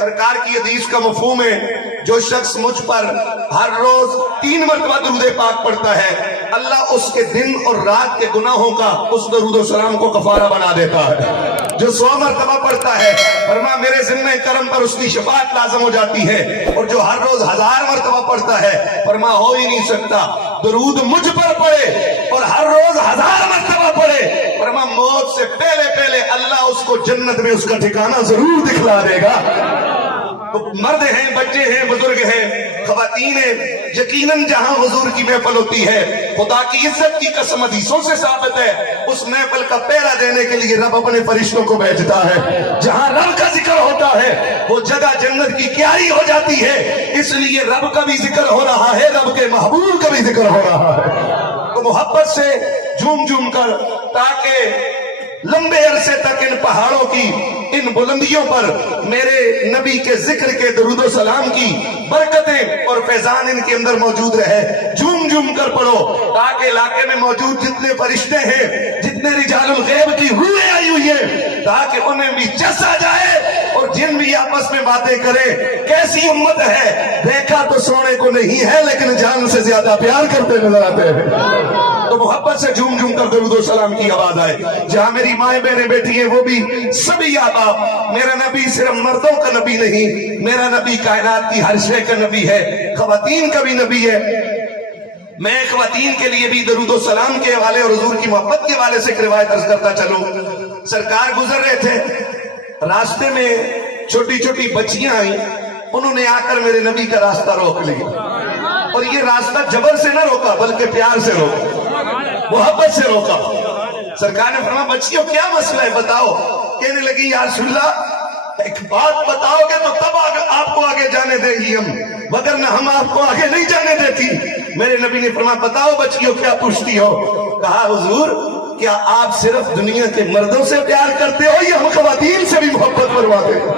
سرکار کی حدیث کا مفہوم ہے جو شخص مجھ پر ہر روز 3 مرتبہ درود پاک پڑھتا ہے اللہ اس کے دن اور رات کے گناہوں کا اس درود و سلام کو کفارہ بنا دیتا ہے. جو 100 مرتبہ پڑھتا ہے فرما میرے ذمہ کرم پر اس کی شفاعت لازم ہو جاتی ہے. اور جو ہر روز 1000 مرتبہ پڑھتا ہے فرما ہو ہی نہیں سکتا درود مجھ پر پڑھے اور ہر روز 1000 مرتبہ پڑھے فرما موت سے پہلے اللہ اس کو جنت میں اس کا ٹھکانہ ضرور دکھلا دے گا. مرد ہیں، بچے ہیں، بزرگ ہیں، خواتین ہیں، یقیناً جہاں حضور کی محفل ہوتی ہے خدا کی عزت کی قسم حدیثوں سے ثابت ہے اس محفل کا پہرا دینے کے لیے رب اپنے فرشتوں کو بھیجتا ہے. جہاں رب کا ذکر ہوتا ہے وہ جگہ جنت کی کیاری ہو جاتی ہے. اس لیے رب کا بھی ذکر ہو رہا ہے، رب کے محبوب کا بھی ذکر ہو رہا ہے. تو محبت سے جھوم جھوم کر تاکہ لمبے عرصے تک ان پہاڑوں کی ان بلندیوں پر میرے نبی کے ذکر کے درود و سلام کی برکتیں اور فیضان ان کے اندر موجود رہے. جھوم جھوم کر پڑھو تاکہ علاقے میں موجود جتنے فرشتے ہیں، جتنے رجال الغیب کی روحیں آئی ہوئی ہیں تاکہ انہیں بھی چس آ جائے اور جن بھی آپس میں باتیں کریں کیسی امت ہے. دیکھا تو سونے کو نہیں ہے لیکن جان سے زیادہ پیار کرتے نظر آتے ہیں. تو محبت سے جھوم جھوم کر درود و سلام کی آواز آئے. جہاں میری مائیں بہنیں بیٹھی ہیں وہ بھی سبھی آبا. میرا نبی صرف مردوں کا نبی نہیں، میرا نبی کائنات کی ہر شے کا نبی ہے، خواتین کا بھی نبی ہے. میں خواتین کے لیے بھی درود و سلام کے حوالے اور حضور کی محبت کے حوالے سے ایک روایت عرض کرتا چلوں. سرکار گزر رہے تھے، راستے میں چھوٹی چھوٹی بچیاں آئیں، انہوں نے آ کر میرے نبی کا راستہ روک لیا. اور یہ راستہ جبر سے نہ روکا بلکہ پیار سے روکا، محبت سے روکا. سرکار نے فرمایا بچیوں کیا مسئلہ ہے بتاؤ. کہنے لگی یا رسول اللہ ایک بات بتاؤ گے تو تب آپ کو آگے جانے دیں گی ہم، وگرنہ ہم آپ کو آگے نہیں جانے دیتی. میرے نبی نے فرمایا بتاؤ بچیوں کیا پوچھتی ہو. کہا حضور کیا آپ صرف دنیا کے مردوں سے پیار کرتے ہو یا ہم خواتین سے بھی محبت فرماتے ہو.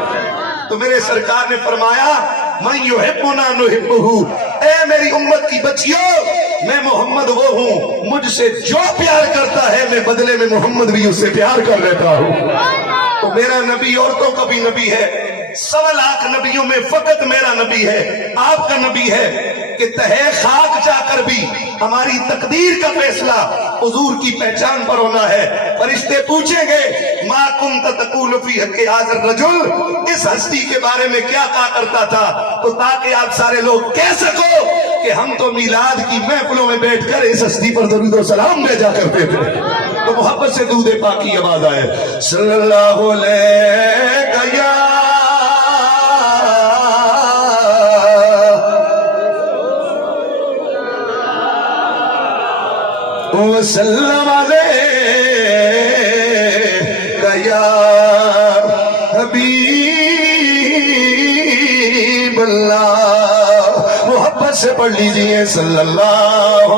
تو میرے سرکار نے فرمایا من یحبنا نحبہ، اے میری امت کی بچیوں میں محمد وہ ہوں مجھ سے جو پیار کرتا ہے میں بدلے میں محمد بھی اس سے پیار کر لیتا ہوں. تو میرا نبی عورتوں کا بھی نبی ہے، 1.25 لاکھ نبیوں میں فقط میرا نبی ہے، آپ کا نبی ہے کہ تہے خاک جا کر بھی ہماری تقدیر کا فیصلہ حضور کی پہچان پر ہونا ہے. فرشتے پوچھیں گے ما کنت تقول فی حق ھذا الرجل، اس ہستی کے بارے میں کیا کہا کرتا تھا. تو تاکہ آپ سارے لوگ کہہ سکو کہ ہم تو میلاد کی محفلوں میں بیٹھ کر اس ہستی پر درود و سلام بھیجا کرتے تھے. تو محبت سے درود پاک کی آواز آئے صلی اللہ علیہ وسلم علیہ یا حبیب اللہ. محبت سے پڑھ لیجئے صلی اللہ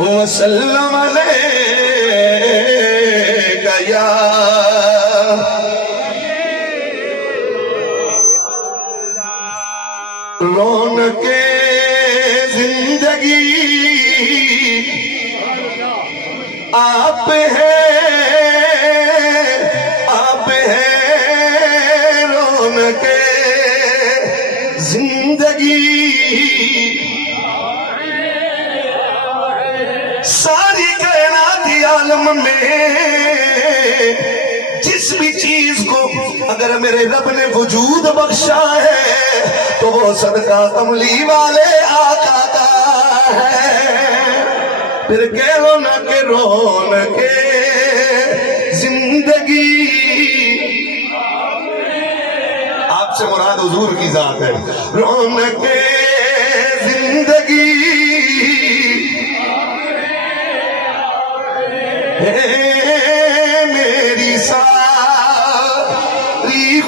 وسلم علیہ یا رونق زندگی آپ ہیں، آپ ہیں رونق زندگی. ساری کائنات عالم میں جس بھی چیز کو اگر میرے رب نے وجود بخشا ہے تو وہ صدقہ کملی والے آقا کا ہے. پھر کہہ لو نہ کہ رونق زندگی، آپ سے مراد حضور کی ذات ہے. رونق زندگی میری ساری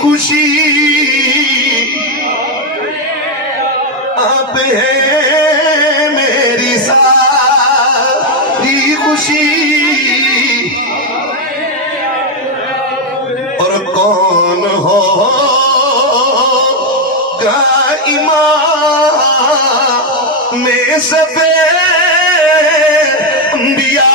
خوشی آپ ہے، میری ساری خوشی. اور کون ہو گا امام میں سب انبیاء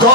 2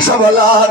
1,00,000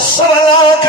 1,00,000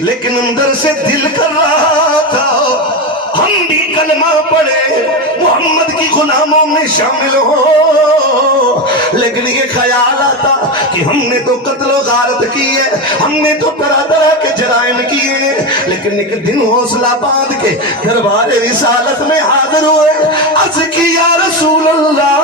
لیکن اندر سے دل کر رہا تھا ہم بھی کلمہ پڑھے محمد کی غلاموں میں شامل ہو، لیکن یہ خیال آتا کہ ہم نے تو قتل و غارت کی ہے، ہم نے تو طرح طرح کے جرائم کیے ہیں، لیکن ایک دن حوصلہ باندھ کے دربار رسالت میں حاضر ہوئے، عرض کی یا رسول اللہ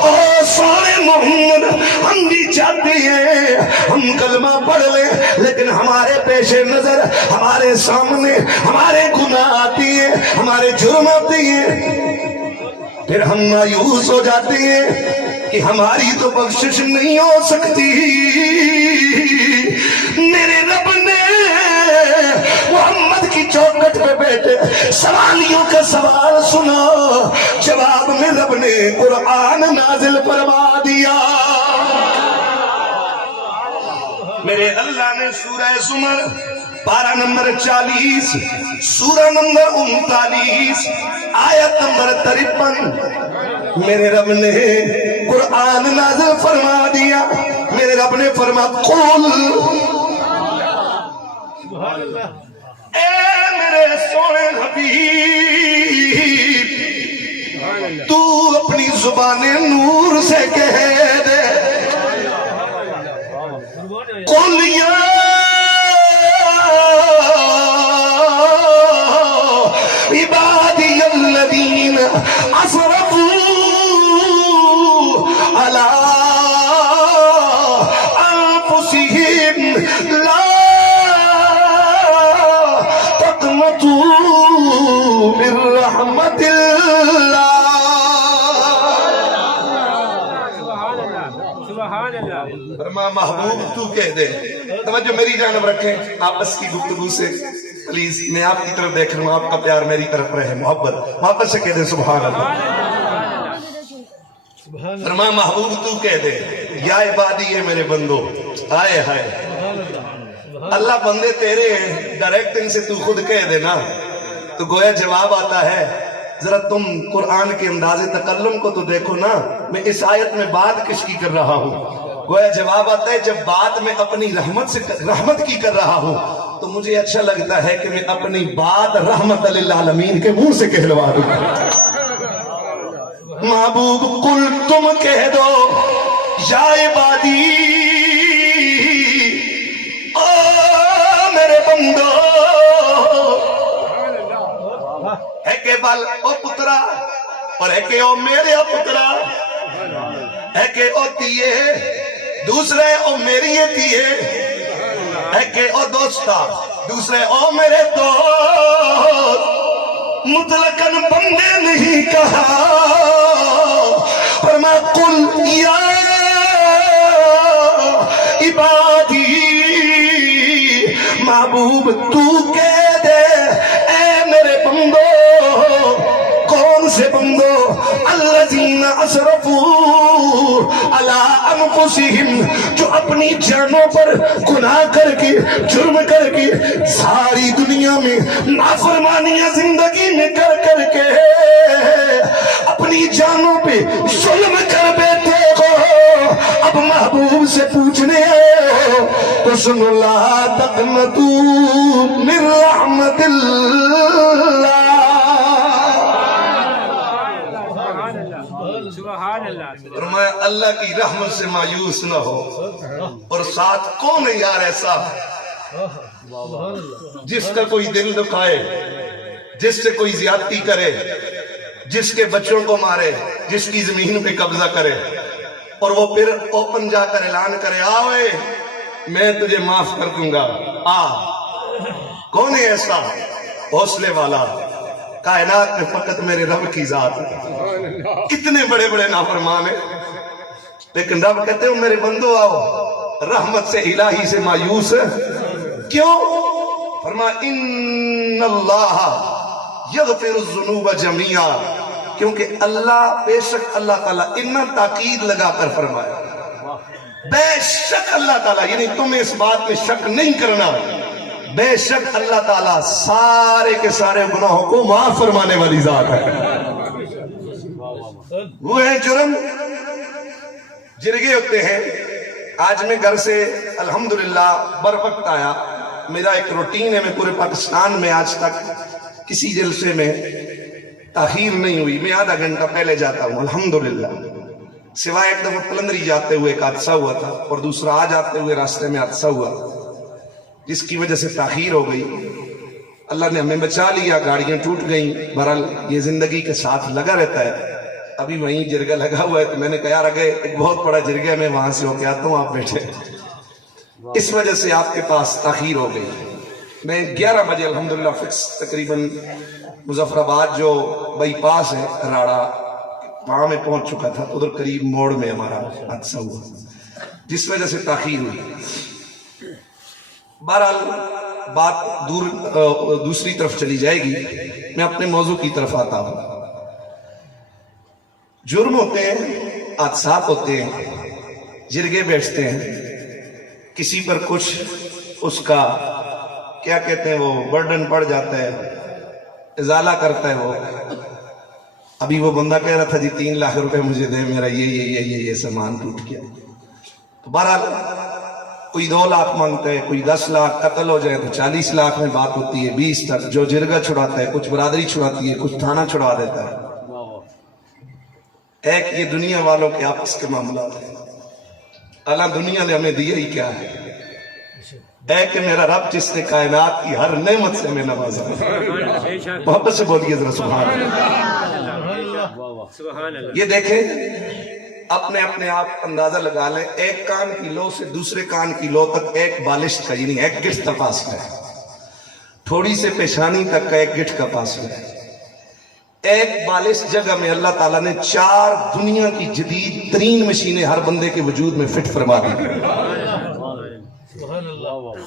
او سونے محمد، ہم بھی چاہتے ہیں ہم کلمہ پڑھ لیں، لیکن ہمارے پیش نظر ہمارے سامنے ہمارے گناہ آتی ہیں، ہمارے جرم آتی ہیں، پھر ہم مایوس ہو جاتے ہیں کہ ہماری تو بخشش نہیں ہو سکتی۔ میرے رب نے محمد کی چوکھٹ پہ بیٹھے سوالیوں کا سوال سنا، جواب میں رب نے قرآن نازل فرما دیا۔ میرے اللہ نے سورہ زمر پارہ نمبر 40 سورہ نمبر 39 آیت نمبر 53 میرے رب نے قرآن نازل فرما دیا۔ میرے رب نے فرما قل، اے میرے سونے حبیب تو اپنی زبان نور سے کہہ دے، قل یا عبادی الذین اسرفوا علی انفسہم لا تقنطوا من رحمت اللہ۔ فرما محبوب تو کہہ دے، توجہ میری جانب رکھیں آپس کی گفتگو سے، پلیز میں آپ کی طرف دیکھ رہا ہوں، آپ کا پیار میری طرف رہے، محبت سے کہہ دے سبحان اللہ۔ فرما محبوب تو کہہ دے یا عبادی ہے میرے بندو، آئے ہائے اللہ بندے تیرے ہیں، ڈائریکٹ ان سے تو خود کہہ دے نا تو گویا جواب آتا ہے۔ ذرا تم قرآن کے انداز تکلم کو تو دیکھو نا، میں اس آیت میں بات کس کی کر رہا ہوں؟ گویا جواب آتا ہے جب بات میں اپنی رحمت کی کر رہا ہوں تو مجھے اچھا لگتا ہے کہ میں اپنی بات رحمت للعالمین کے منہ سے کہلوا دوں۔ محبوب قل تم کہہ دو یا عبادی، او میرے بندو، ہے کہ بل او پترا اور ہے کہ او میرے پترا، ہے کہ او تیے دوسرے او میری تیے، ہے کہ او دوستا دوسرے او میرے دوست، مطلقاً بندے نہیں کہا، فرما قل یا عبادی، محبوب تو کہہ دے اے میرے بندو، کون سے بندو؟ الذین اسرفوا علی انفسہم، جو اپنی جانوں پر گناہ کر کے جرم کر کے ساری دنیا میں نافرمانیاں زندگی میں کر کے اپنی جانوں پہ ظلم کر بیٹھے ہو، اب محبوب سے پوچھنے ہو تو سن لا تقنطوا من رحمت اللہ۔ فرمایا اللہ کی رحمت سے مایوس نہ ہو، اور ساتھ کون ہے یار ایسا جس کا کوئی دل دکھائے، جس سے کوئی زیادتی کرے، جس کے بچوں کو مارے، جس کی زمین پہ قبضہ کرے، اور وہ پھر اوپن جا کر اعلان کرے آوے میں تجھے معاف کر دوں گا، آ کون ہے ایسا؟ حوصلے والا کائنات میں فقط میرے رب کی ذات ہے۔ کتنے بڑے بڑے نافرمان ہیں، لیکن رب کہتے ہو میرے بندو آؤ، رحمت سے الہی سے مایوس کیوں؟ فرما ان اللہ یغفر الذنوب جميعا، کیونکہ اللہ بے شک اللہ تعالیٰ اتنا تاکید لگا کر فرمایا، بے شک اللہ تعالیٰ، یعنی تمہیں اس بات میں شک نہیں کرنا، بے شک اللہ تعالیٰ سارے کے سارے گناہوں کو معاف فرمانے والی ذات ہے۔ وہ ہے جرم جرگے ہوتے ہیں۔ آج میں گھر سے الحمدللہ بر وقت آیا، میرا ایک روٹین ہے، میں پورے پاکستان میں آج تک کسی جلسے میں تاخیر نہیں ہوئی، میں آدھا گھنٹہ پہلے جاتا ہوں الحمدللہ، سوائے ایک دفعہ پلندری جاتے ہوئے ایک حادثہ ہوا تھا، اور دوسرا آ جاتے ہوئے راستے میں حادثہ ہوا جس کی وجہ سے تاخیر ہو گئی۔ اللہ نے ہمیں بچا لیا، گاڑیاں ٹوٹ گئیں، بہرحال یہ زندگی کے ساتھ لگا رہتا ہے۔ ابھی وہیں جرگہ لگا ہوا ہے تو میں نے کہا رگے ایک بہت بڑا جرگہ ہے، میں وہاں سے ہو کے آتا ہوں، آپ بیٹھے۔ اس وجہ سے آپ کے پاس تاخیر ہو گئی۔ میں 11 بجے الحمدللہ فکس تقریباً مظفر آباد جو بائی پاس ہے راڑا وہاں میں پہنچ چکا تھا، ادھر قریب موڑ میں ہمارا حادثہ ہوا جس وجہ سے تاخیر ہوئی۔ بہرحال بات دوسری طرف چلی جائے گی، میں اپنے موضوع کی طرف آتا ہوں۔ جرم ہوتے ہیں، حادثات ہوتے ہیں، جرگے بیٹھتے ہیں، کسی پر کچھ اس کا کیا کہتے ہیں وہ برڈن پڑ جاتا ہے، ازالہ کرتا ہے وہ۔ ابھی وہ بندہ کہہ رہا تھا جی 3 لاکھ روپے مجھے دے، میرا یہ سامان ٹوٹ گیا۔ تو بہرحال کوئی 2 لاکھ مانگتا ہے، کوئی 10 لاکھ، قتل ہو جائے تو 40 لاکھ میں بات ہوتی ہے، 20 تک۔ جو جرگہ چھڑاتا ہے، کچھ برادری چھڑاتی ہے، کچھ تھانہ چھڑا دیتا ہے۔ ایک یہ دنیا والوں کے آپس کے معاملات ہیں۔ اللہ دنیا نے ہمیں دیا ہی کیا ہے؟ اے کہ میرا رب جس نے کائنات کی ہر نعمت سے ہمیں نوازا ہے۔ محبت سے بولیے ذرا سبحان اللہ۔ یہ دیکھیں، اپنے آپ اندازہ لگا لیں، ایک کان کی لو سے دوسرے کان کی لو تک ایک بالشت کا، یعنی ایک گٹھ کا فاصلہ ہے۔ تھوڑی سے پیشانی تک کا ایک گٹھ کا فاصلہ ہے۔ ایک بالش جگہ میں اللہ تعالیٰ نے 4 دنیا کی جدید ترین مشینیں ہر بندے کے وجود میں فٹ فرما دی۔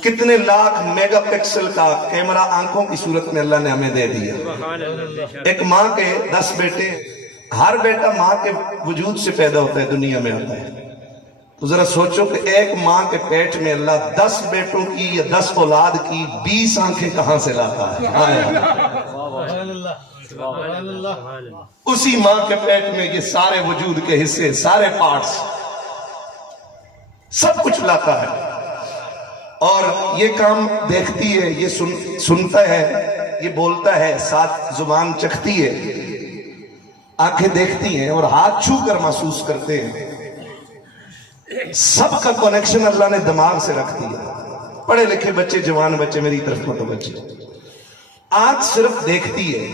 کتنے لاکھ میگا پکسل کا کیمرہ آنکھوں کی صورت میں اللہ نے ہمیں دے دیا۔ ایک ماں کے 10 بیٹے، ہر بیٹا ماں کے وجود سے پیدا ہوتا ہے، دنیا میں آتا ہے۔ تو ذرا سوچو کہ ایک ماں کے پیٹ میں اللہ 10 بیٹوں کی یا 10 اولاد کی 20 آنکھیں کہاں سے لاتا ہے؟ اسی ماں کے پیٹ میں یہ سارے وجود کے حصے، سارے پارٹس، سب کچھ لاتا ہے۔ اور یہ کام دیکھتی ہے، یہ سنتا ہے، یہ بولتا ہے، ساتھ زبان چکھتی ہے، آنکھیں دیکھتی ہیں اور ہاتھ چھو کر محسوس کرتے ہیں۔ سب کا کنیکشن اللہ نے دماغ سے رکھ دیا۔ پڑھے لکھے بچے، جوان بچے، میری طرف متوجہ۔ آنکھ صرف دیکھتی ہے،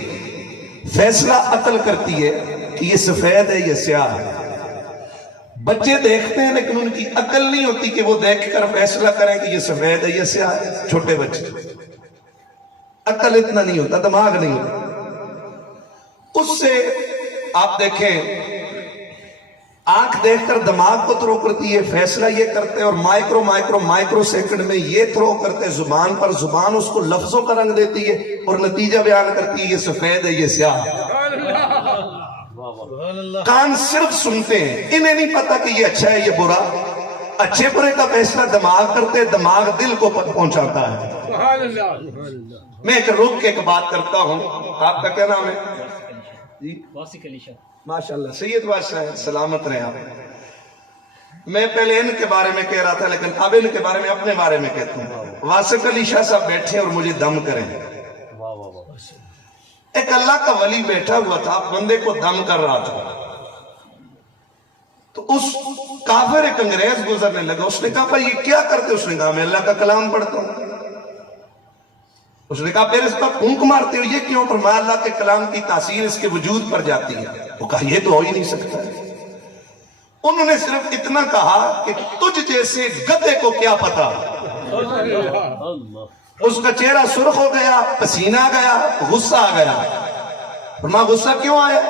فیصلہ عقل کرتی ہے کہ یہ سفید ہے یہ سیاہ ہے۔ بچے دیکھتے ہیں لیکن ان کی عقل نہیں ہوتی کہ وہ دیکھ کر فیصلہ کریں کہ یہ سفید ہے یہ سیاہ ہے۔ چھوٹے بچے، عقل اتنا نہیں ہوتا، دماغ نہیں ہوتا۔ اس سے آپ دیکھیں، آنکھ دیکھ کر دماغ کو تھرو کرتی ہے، فیصلہ یہ کرتے ہیں، اور مائکرو سیکنڈ میں یہ تھرو کرتے ہیں زبان پر، زبان اس کو لفظوں کا رنگ دیتی ہے اور نتیجہ بیان کرتی ہے یہ سفید ہے یہ سیاہ ہے۔ کان صرف سنتے ہیں، انہیں نہیں پتا کہ یہ اچھا ہے یہ برا۔ اچھے برے کا فیصلہ دماغ کرتے، دماغ دل کو پہنچاتا ہے۔ میں ایک روک کے ایک بات کرتا ہوں۔ آپ کا کیا نام ہے؟ جی ماشاءاللہ، سید بادشاہ ہے، سلامت رہے آپ۔ میں پہلے ان کے بارے میں کہہ رہا تھا لیکن اب ان کے بارے میں اپنے بارے میں کہتا ہوں۔ واسق علی شاہ صاحب بیٹھے اور مجھے دم کریں۔ ایک اللہ کا ولی بیٹھا ہوا تھا، بندے کو دم کر رہا تھا، تو اس کافر ایک انگریز گزرنے لگا۔ اس نے کہا بھائی یہ کیا کرتے؟ اس نے کہا میں اللہ کا کلام پڑھتا ہوں۔ اس نے کہا پھر اس پر پھونک مارتے ہو یہ کیوں؟ فرمایا اللہ کے کلام کی تاثیر اس کے وجود پر جاتی ہے۔ وہ کہا یہ تو ہو ہی نہیں سکتا۔ انہوں نے صرف اتنا کہا کہ تجھ جیسے گدھے کو کیا پتا۔ اس کا چہرہ سرخ ہو گیا، پسینہ آ گیا، غصہ آ گیا۔ فرمایا غصہ کیوں آیا؟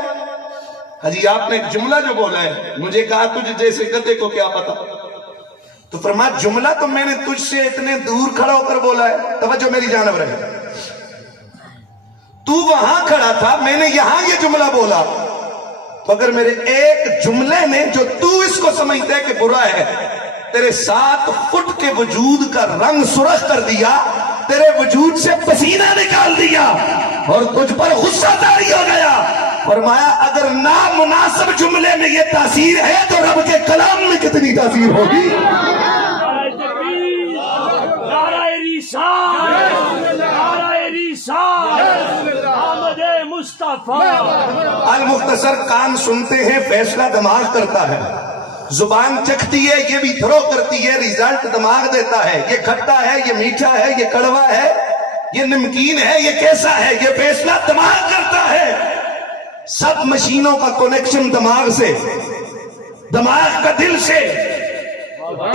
حجی آپ نے ایک جملہ جو بولا ہے، مجھے کہا تجھ جیسے گدھے کو کیا پتا۔ تو فرمایا جملہ تو میں نے تجھ سے اتنے دور کھڑا ہو کر بولا ہے، توجہ میری جانب رہے، تو وہاں کھڑا تھا، میں نے یہاں یہ جملہ بولا، تو اگر میرے ایک جملے نے جو تو اس کو سمجھتے ہے کہ برا ہے، تیرے 7 فٹ کے وجود کا رنگ سرخ کر دیا، تیرے وجود سے پسینہ نکال دیا اور تجھ پر غصہ طاری ہو گیا۔ فرمایا اگر نامناسب جملے میں یہ تاثیر ہے تو رب کے کلام میں کتنی تاثیر ہوگی؟ آمد مصطفیٰ۔ المختصر کان سنتے ہیں، فیصلہ دماغ کرتا ہے، زبان چکھتی ہے، یہ بھی تھرو کرتی ہے، ریزلٹ دماغ دیتا ہے، یہ کھٹا ہے، یہ میٹھا ہے، یہ کڑوا ہے، یہ نمکین ہے، یہ کیسا ہے، یہ فیصلہ دماغ کرتا ہے۔ سب مشینوں کا کنیکشن دماغ سے، دماغ کا دل سے،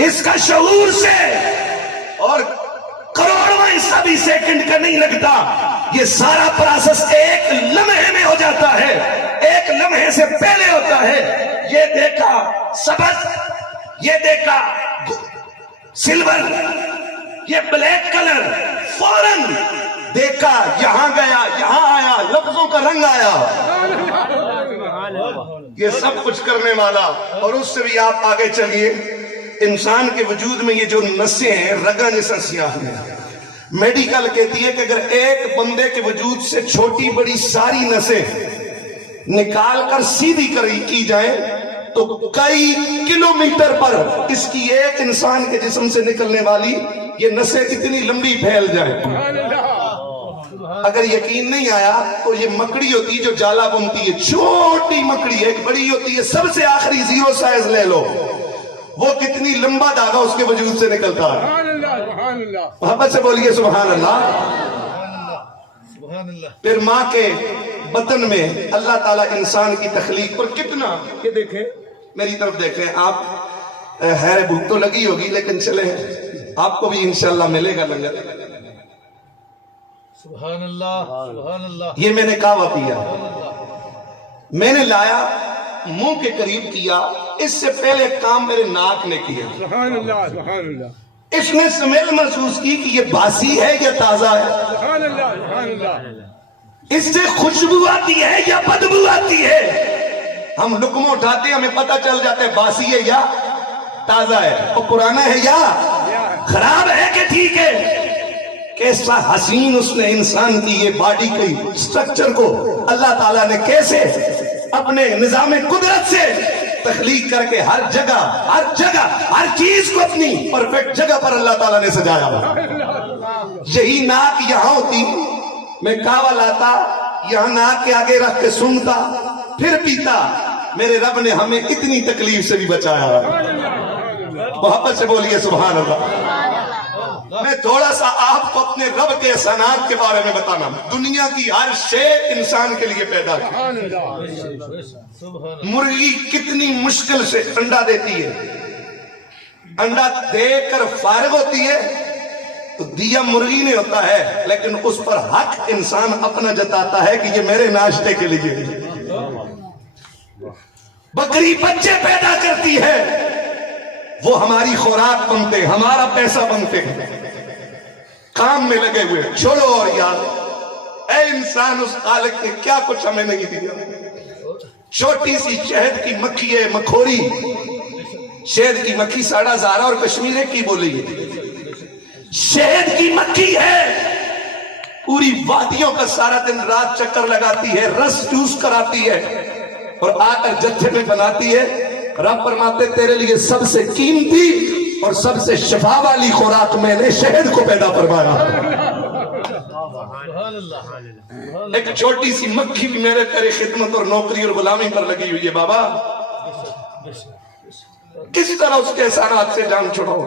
اس کا شعور سے، اور کروڑواں حصہ بھی سیکنڈ کا نہیں لگتا، یہ سارا پروسیس ایک لمحے میں ہو جاتا ہے، ایک لمحے سے پہلے ہوتا ہے۔ یہ دیکھا سبز، یہ دیکھا سلور، یہ بلیک کلر، فوراً دیکھا، یہاں گیا، یہاں آیا، لفظوں کا رنگ آیا، یہ سب کچھ کرنے والا۔ اور اس سے بھی آپ آگے چلیے، انسان کے وجود میں یہ جو نسیں ہیں، رگاں جیسا سیاہ ہیں، میڈیکل کہتی ہے کہ اگر ایک بندے کے وجود سے چھوٹی بڑی ساری نسیں نکال کر سیدھی کی جائیں تو کئی کلومیٹر پر اس کی ایک انسان کے جسم سے نکلنے والی یہ نسیں اتنی لمبی پھیل جائیں۔ اگر یقین نہیں آیا تو یہ مکڑی ہوتی ہے جو جالا بنتی ہے، چھوٹی مکڑی ہے، ایک بڑی ہوتی ہے، سب سے آخری زیرو سائز لے لو، وہ کتنی لمبا دھاگا اس کے وجود سے نکلتا ہے۔ محبت سے بولیے سبحان اللہ۔ پھر ماں کے بطن میں اللہ تعالیٰ انسان کی تخلیق پر کتنا، یہ دیکھیں میری طرف دیکھیں آپ، خیر بھوک تو لگی ہوگی لیکن چلیں آپ کو بھی انشاءاللہ ملے گا لنگر۔ سبحان اللہ سبحان اللہ۔ یہ میں نے کہوا پیا، میں نے لایا منہ کے قریب کیا، اس سے پہلے کام میرے ناک نے کیا، سبحان اللہ سبحان اللہ۔ اس نے سمیل محسوس کی کہ یہ باسی ہے یا تازہ ہے، سبحان اللہ سبحان اللہ۔ اس سے خوشبو آتی ہے یا بدبو آتی ہے۔ ہم لقمہ اٹھاتے ہیں، ہمیں پتہ چل جاتا ہے باسی ہے یا تازہ ہے، اور پرانا ہے یا خراب ہے کہ ٹھیک ہے۔ کیسا حسین اس نے انسان کی یہ باڈی کی سٹرکچر کو اللہ تعالیٰ نے کیسے اپنے نظام قدرت سے تخلیق کر کے ہر جگہ ہر چیز کو اپنی پرفیکٹ جگہ پر اللہ تعالیٰ نے سجایا ہوا۔ یہی ناک یہاں ہوتی، میں کعوہ لاتا، یہاں ناک کے آگے رکھ کے سنتا پھر پیتا، میرے رب نے ہمیں اتنی تکلیف سے بھی بچایا ہے۔ محبت سے بولیے سبحان اللہ۔ میں تھوڑا سا آپ کو اپنے رب کے احسانات کے بارے میں بتانا، دنیا کی ہر شے انسان کے لیے پیدا کی۔ مرغی کتنی مشکل سے انڈا دیتی ہے، انڈا دے کر فارغ ہوتی ہے تو دیا مرغی نہیں ہوتا ہے، لیکن اس پر حق انسان اپنا جتاتا ہے کہ یہ میرے ناشتے کے لیے۔ بکری بچے پیدا کرتی ہے، وہ ہماری خوراک بنتے، ہمارا پیسہ بنتے، کام میں لگے ہوئے۔ چھوڑو اور یاد، اے انسان اس خالق نے کیا کچھ ہمیں نہیں دیا۔ چھوٹی سی شہد کی مکھی ہے، مکھوری شہد کی مکھی ساڑھا زارہ اور کشمیرے کی بولی ہے، شہد کی مکھی ہے، پوری وادیوں کا سارا دن رات چکر لگاتی ہے، رس چوس کراتی ہے اور آ کر جتھے میں بناتی ہے۔ رب فرماتے تیرے لیے سب سے قیمتی اور سب سے شفا والی خوراک میں نے شہد کو پیدا فرمایا۔ ایک چھوٹی سی مکھی بھی میرے تیرے خدمت اور نوکری اور غلامی پر لگی ہوئی ہے بابا، کس طرح اس کے احسانات سے جان چھڑاؤ،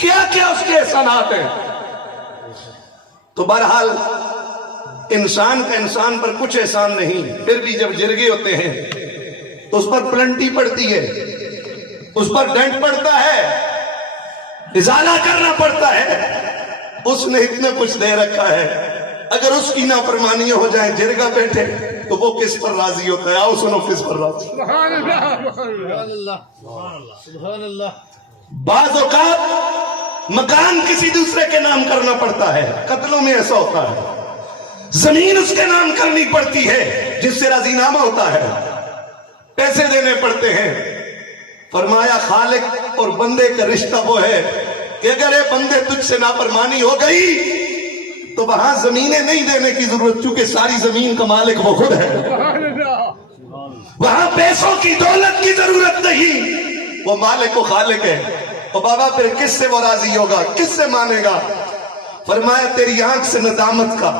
کیا کیا اس کے احسانات ہیں۔ تو بہرحال انسان کا انسان پر کچھ احسان نہیں، پھر بھی جب جرگے ہوتے ہیں تو اس پر پلنٹی پڑتی ہے، اس پر ڈنٹ پڑتا ہے، ازالہ کرنا پڑتا ہے۔ اس نے اتنا کچھ دے رکھا ہے، اگر اس کی نافرمانیاں ہو جائیں جرگہ بیٹھے تو وہ کس پر راضی ہوتا ہے؟ آؤ سنو کس پر راضی۔ سبحان اللہ سبحان اللہ سبحان اللہ۔ بعض اوقات مکان کسی دوسرے کے نام کرنا پڑتا ہے، قتلوں میں ایسا ہوتا ہے، زمین اس کے نام کرنی پڑتی ہے جس سے راضی نامہ ہوتا ہے، پیسے دینے پڑتے ہیں۔ فرمایا خالق اور بندے کا رشتہ وہ ہے کہ اگر اے بندے تجھ سے نافرمانی ہو گئی تو وہاں زمینیں نہیں دینے کی ضرورت، چونکہ ساری زمین کا مالک وہ خود ہے۔ وہاں پیسوں کی دولت کی ضرورت نہیں، وہ مالک و خالق ہے۔ او بابا پھر کس سے وہ راضی ہوگا, کس سے مانے گا؟ فرمایا تیری آنکھ سے ندامت کا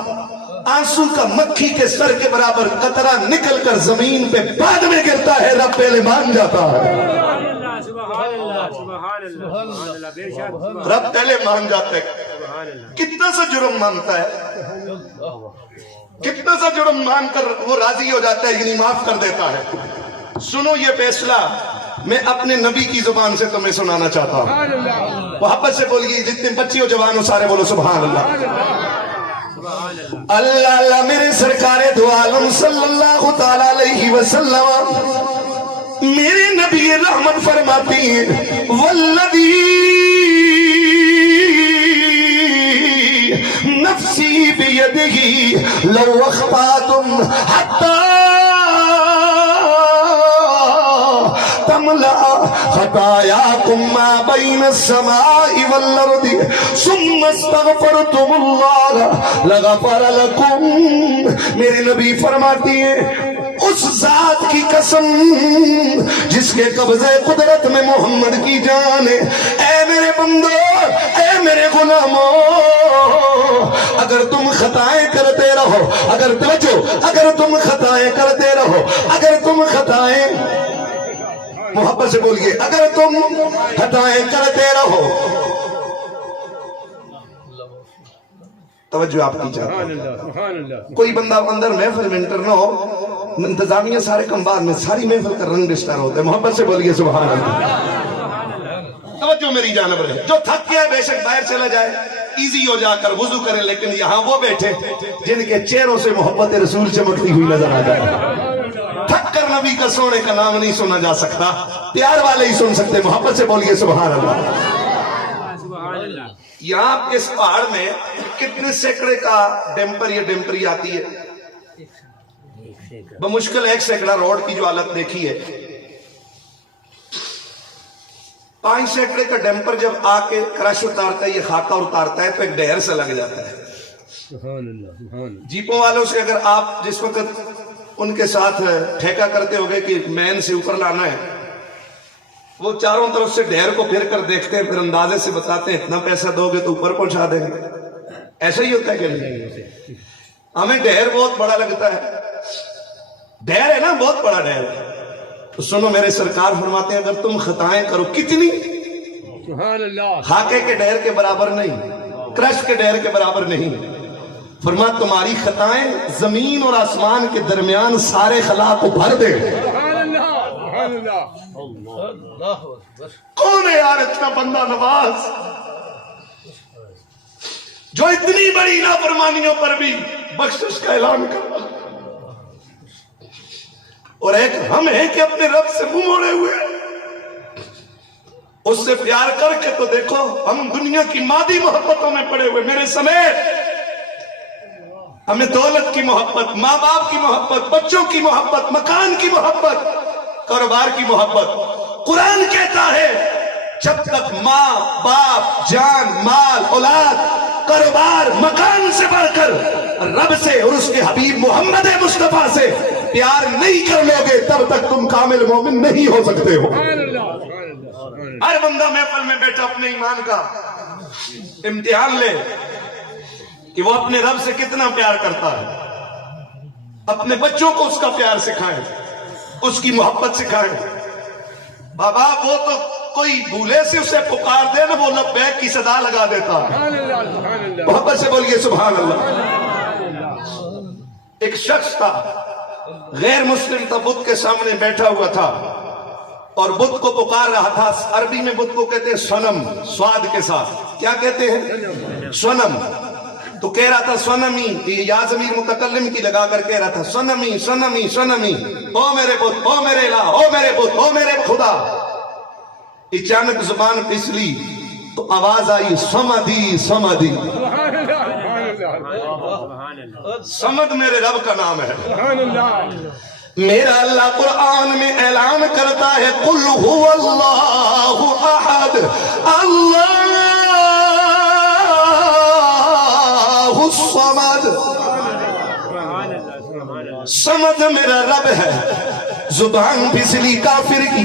آنسو کا مکھی کے سر کے برابر قطرہ نکل کر زمین پہ بعد میں گرتا ہے, رب پہلے مان جاتا ہے. رب پہلے مان جاتا ہے. کتنا سا جرم مانتا ہے, کتنا سا جرم مان کر وہ راضی ہو جاتا ہے, یعنی معاف کر دیتا ہے. سنو یہ فیصلہ میں اپنے نبی کی زبان سے تمہیں سنانا چاہتا ہوں. محبت سے بولیے, جتنے بچی ہو جوان ہو سارے بولو سبحان اللہ. اللہ اللہ میرے سرکار دو عالم صلی اللہ تعالی علیہ وسلم میرے نبی رحمت فرماتی ہیں, والذی نفسی بیدہ لو اخطأتم حتی تملأ خطاياكم ما بين السماء والأرض ثم استغفرتم الله لغفر لكم. میرے نبی فرماتی ہیں اس ذات کی قسم جس کے قبضے قدرت میں محمد کی جان ہے, اے میرے بندو, اے میرے غلاموں, اگر تم خطائیں کرتے رہو, اگر توجہ, اگر تم خطائیں کرتے رہو, اگر تم خطائیں, محبت سے بولیے, اگر تم خطائیں کرتے رہو, توجہ آپ کی چاہتا کوئی بندہ اندر محفل میں انٹر نہ ہو, انتظامیہ سارے کمبار میں ساری محفل کا رنگ ڈسٹر ہوتا ہے. محبت سے بولیے سبحان اللہ. توجہ میری جانب رہے, جو تھک گیا ہے بے شک باہر چلا جائے, ایزی ہو جا کر وضو کرے, لیکن یہاں وہ بیٹھے جن کے چہروں سے محبت رسول چمکتی ہوئی نظر آ جائے. تھک کر نبی کا سونے کا نام نہیں سنا جا سکتا, پیار والے ہی سن سکتے. محبت سے بولیے سبحان اللہ. یہاں اس پہاڑ میں کتنے سینکڑے کا ڈیمپر یا ڈیمپری آتی ہے؟ بمشکل 1 سینکڑا روڈ کی جو حالت دیکھی ہے, 5 سینکڑے کا ڈیمپر جب آ کے کرش اتارتا ہے, یہ خاکہ اتارتا ہے, تو ایک ڈھیر سے لگ جاتا ہے. جیپوں والوں سے اگر آپ جس وقت ان کے ساتھ ٹھیکہ کرتے ہوگے کہ مین سے اوپر لانا ہے, وہ چاروں طرف سے ڈھیر کو پھر کر دیکھتے ہیں, پھر اندازے سے بتاتے ہیں اتنا پیسہ دو گے تو اوپر پہنچا دیں گے. ایسا ہی ہوتا ہے کہ نہیں؟ ہمیں ڈھیر بہت بڑا لگتا ہے, ڈھیر ہے نا, بہت بڑا ڈھیر ہے. تو سنو میرے سرکار فرماتے ہیں اگر تم خطائیں کرو, کتنی, خاکے کے ڈھیر کے برابر نہیں, کرش کے ڈھیر کے برابر نہیں. فرما تمہاری خطائیں زمین اور آسمان کے درمیان سارے خلا کو بھر دے. کون ہے یار اتنا بندہ نواز جو اتنی بڑی نافرمانیوں پر بھی بخشش کا اعلان کرتا, اور ایک ہم ہیں کہ اپنے رب سے منہ موڑے ہوئے, اس سے پیار کر کے تو دیکھو ہم دنیا کی مادی محبتوں میں پڑے ہوئے, میرے سمیت. ہمیں دولت کی محبت, ماں باپ کی محبت, بچوں کی محبت, مکان کی محبت, کاروبار کی محبت. قرآن کہتا ہے جب تک ماں باپ, جان مال, اولاد, کاروبار, مکان سے بڑھ کر رب سے اور اس کے حبیب محمد مصطفیٰ سے پیار نہیں کر لو گے, تب تک تم کامل مومن نہیں ہو سکتے ہو. ہر بندہ محفل میں بیٹھا اپنے ایمان کا امتحان لے کہ وہ اپنے رب سے کتنا پیار کرتا ہے. اپنے بچوں کو اس کا پیار سکھائیں, اس کی محبت سکھائیں. بابا وہ تو کوئی بھولے سے اسے پکار دے نا, وہ لبیک کی صدا لگا دیتا ہے. محبت سے بولیے سبحان اللہ. ایک شخص تھا غیر مسلم تھا, بدھ کے سامنے بیٹھا ہوا تھا اور بدھ کو پکار رہا تھا. عربی میں بدھ کو کہتے ہیں سنم, سواد کے ساتھ. کیا کہتے ہیں؟ سنم. تو کہہ رہا تھا سنمی, یا ضمیر متکلم کی لگا کر کہہ رہا تھا سنمی سنمی سنمی, او میرے بدھ, او میرے الہ, او میرے بدھ, او میرے خدا. اچانک زبان پھسلی تو آواز آئی سمدی سمدی. سمد میرے رب کا نام ہے. میرا اللہ قرآن میں اعلان کرتا ہے قل هو اللہ احد اللہ الصمد. سمد میرا رب ہے. زبان پھسلی کافر کی,